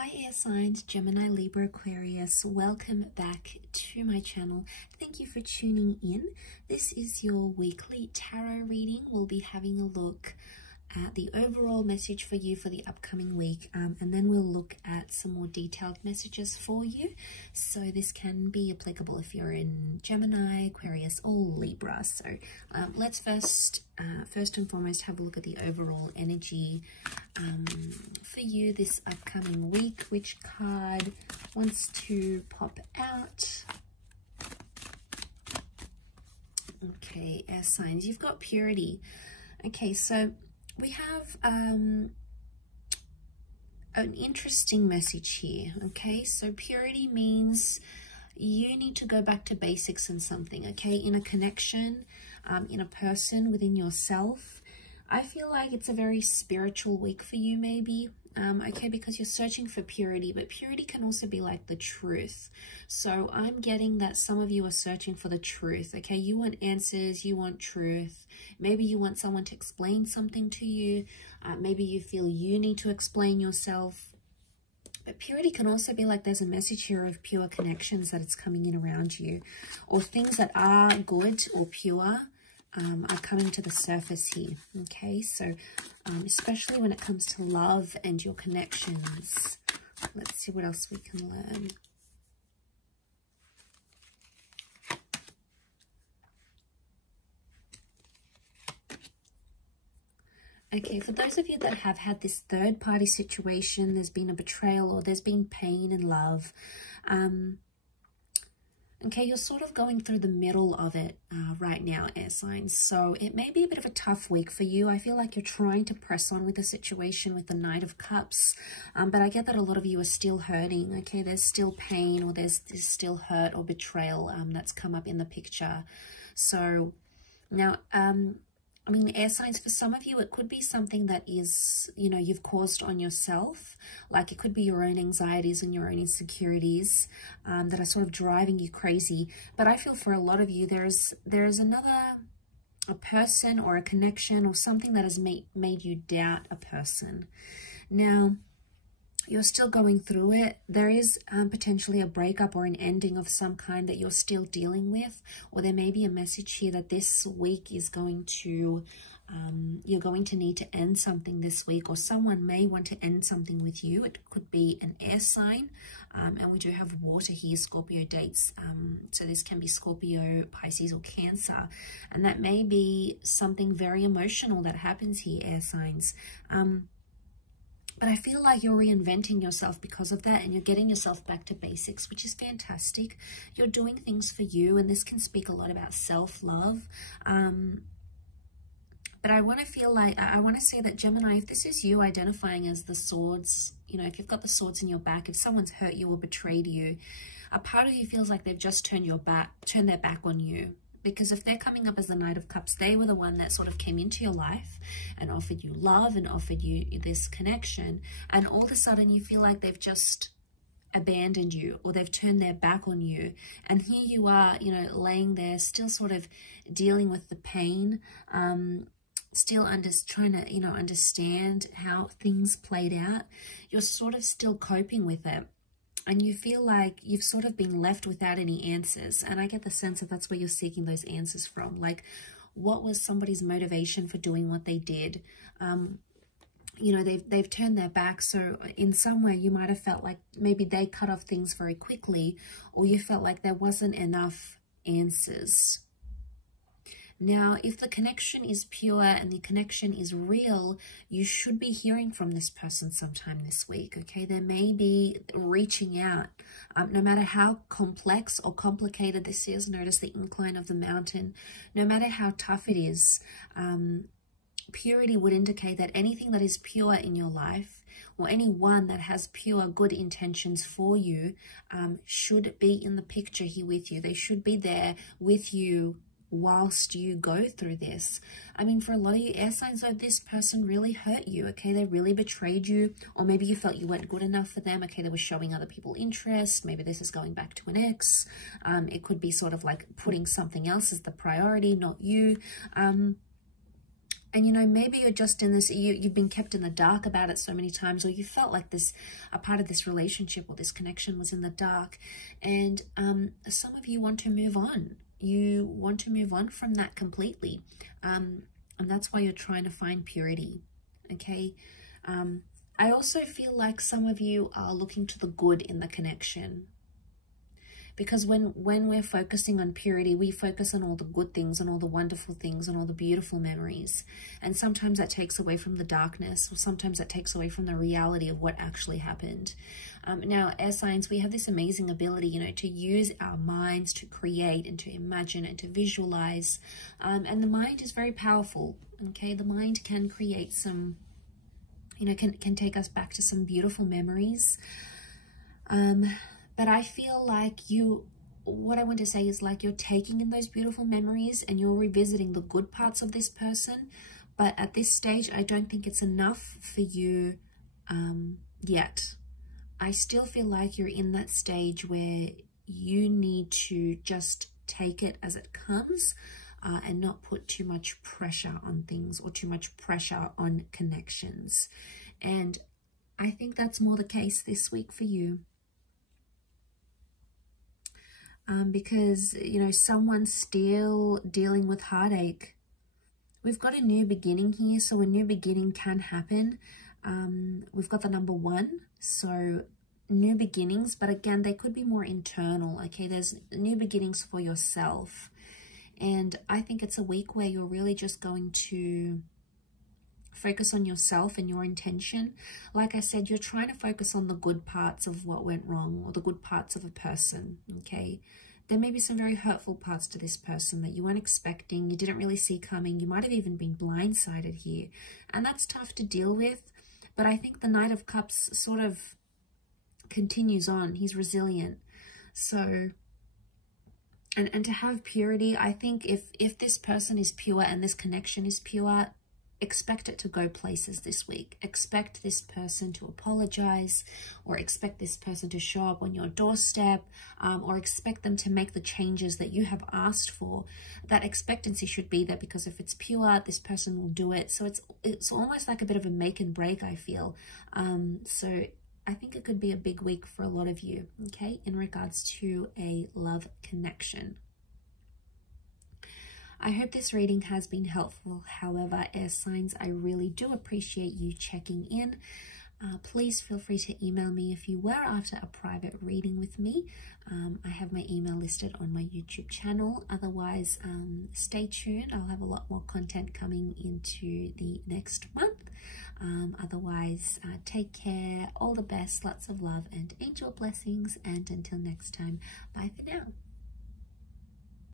Hi air signs, Gemini, Libra, Aquarius. Welcome back to my channel. Thank you for tuning in. This is your weekly tarot reading. We'll be having a look at the overall message for you for the upcoming week, and then we'll look at some more detailed messages for you. So this can be applicable if you're in Gemini, Aquarius, or Libra. So let's first and foremost have a look at the overall energy for you this upcoming week. Which card wants to pop out? Okay, air signs, you've got purity. Okay, so we have an interesting message here. Okay, so purity means you need to go back to basics in something, okay, in a connection, in a person, within yourself. I feel like it's a very spiritual week for you, maybe, okay, because you're searching for purity, but purity can also be like the truth. So I'm getting that some of you are searching for the truth, okay? You want answers, you want truth. Maybe you want someone to explain something to you. Maybe you feel you need to explain yourself. But purity can also be like there's a message here of pure connections that it's coming in around you, or things that are good or pure are coming to the surface here. Okay, so especially when it comes to love and your connections. Let's see what else we can learn. Okay, for those of you that have had this third-party situation, there's been a betrayal or there's been pain in love, okay, you're sort of going through the middle of it right now, air signs. So it may be a bit of a tough week for you. I feel like you're trying to press on with the situation with the Knight of Cups. But I get that a lot of you are still hurting, okay? There's still pain, or there's still hurt or betrayal that's come up in the picture. So now, I mean, air signs, for some of you, it could be something that is, you know, you've caused on yourself. Like it could be your own anxieties and your own insecurities that are sort of driving you crazy. But I feel for a lot of you, there's a person or a connection or something that has made you doubt a person. Now, you're still going through it. There is potentially a breakup or an ending of some kind that you're still dealing with, or there may be a message here that this week is going to, you're going to need to end something this week, or someone may want to end something with you. It could be an air sign, and we do have water here, Scorpio dates. So this can be Scorpio, Pisces, or Cancer, and that may be something very emotional that happens here, air signs. But I feel like you're reinventing yourself because of that, and you're getting yourself back to basics, which is fantastic. You're doing things for you, and this can speak a lot about self-love. But I want to feel like, I want to say that Gemini, if this is you identifying as the swords, you know, if you've got the swords in your back, if someone's hurt you or betrayed you, a part of you feels like they've just turned their back on you. Because if they're coming up as the Knight of Cups, they were the one that sort of came into your life and offered you love and offered you this connection. And all of a sudden you feel like they've just abandoned you, or they've turned their back on you. And here you are, you know, laying there still sort of dealing with the pain, still trying to, you know, understand how things played out. You're sort of still coping with it. And you feel like you've sort of been left without any answers. And I get the sense that that's where you're seeking those answers from. Like, what was somebody's motivation for doing what they did? You know, they've turned their back. So in some way, you might have felt like maybe they cut off things very quickly, or you felt like there wasn't enough answers. Now, if the connection is pure and the connection is real, you should be hearing from this person sometime this week, okay? They may be reaching out. No matter how complex or complicated this is, notice the incline of the mountain. No matter how tough it is, purity would indicate that anything that is pure in your life, or anyone that has pure good intentions for you, should be in the picture here with you. They should be there with you whilst you go through this. I mean, for a lot of you air signs, though, this person really hurt you, okay? They really betrayed you, or maybe you felt you weren't good enough for them, okay? They were showing other people interest. Maybe this is going back to an ex. It could be sort of like putting something else as the priority, not you. And, you know, maybe you're just in this, you've been kept in the dark about it so many times, or you felt like this, a part of this relationship or this connection was in the dark. And some of you want to move on. You want to move on from that completely. And that's why you're trying to find purity, okay? I also feel like some of you are looking to the good in the connection. Because when we're focusing on purity, we focus on all the good things and all the wonderful things and all the beautiful memories. And sometimes that takes away from the darkness, or sometimes that takes away from the reality of what actually happened. Now, air signs, we have this amazing ability, you know, to use our minds to create and to imagine and to visualize. And the mind is very powerful, okay? The mind can create some, you know, can take us back to some beautiful memories. But I feel like what I want to say is like you're taking in those beautiful memories and you're revisiting the good parts of this person. But at this stage, I don't think it's enough for you yet. I still feel like you're in that stage where you need to just take it as it comes and not put too much pressure on things or too much pressure on connections. And I think that's more the case this week for you. Because, you know, someone's still dealing with heartache. We've got a new beginning here, so a new beginning can happen. We've got the number 1, so new beginnings, but again, they could be more internal, okay? There's new beginnings for yourself. And I think it's a week where you're really just going to focus on yourself and your intention. Like I said, you're trying to focus on the good parts of what went wrong or the good parts of a person, okay? There may be some very hurtful parts to this person that you weren't expecting, you didn't really see coming. You might have even been blindsided here. And that's tough to deal with. But I think the Knight of Cups sort of continues on. He's resilient. So, and to have purity, I think if this person is pure and this connection is pure, expect it to go places this week. Expect this person to apologize, or expect this person to show up on your doorstep, or expect them to make the changes that you have asked for. That expectancy should be there, because if it's pure, this person will do it. So it's almost like a bit of a make and break, I feel. So I think it could be a big week for a lot of you, okay, in regards to a love connection. I hope this reading has been helpful. However, air signs, I really do appreciate you checking in. Please feel free to email me if you were after a private reading with me. I have my email listed on my YouTube channel. Otherwise, stay tuned. I'll have a lot more content coming into the next month. Otherwise, take care. All the best. Lots of love and angel blessings. And until next time, bye for now.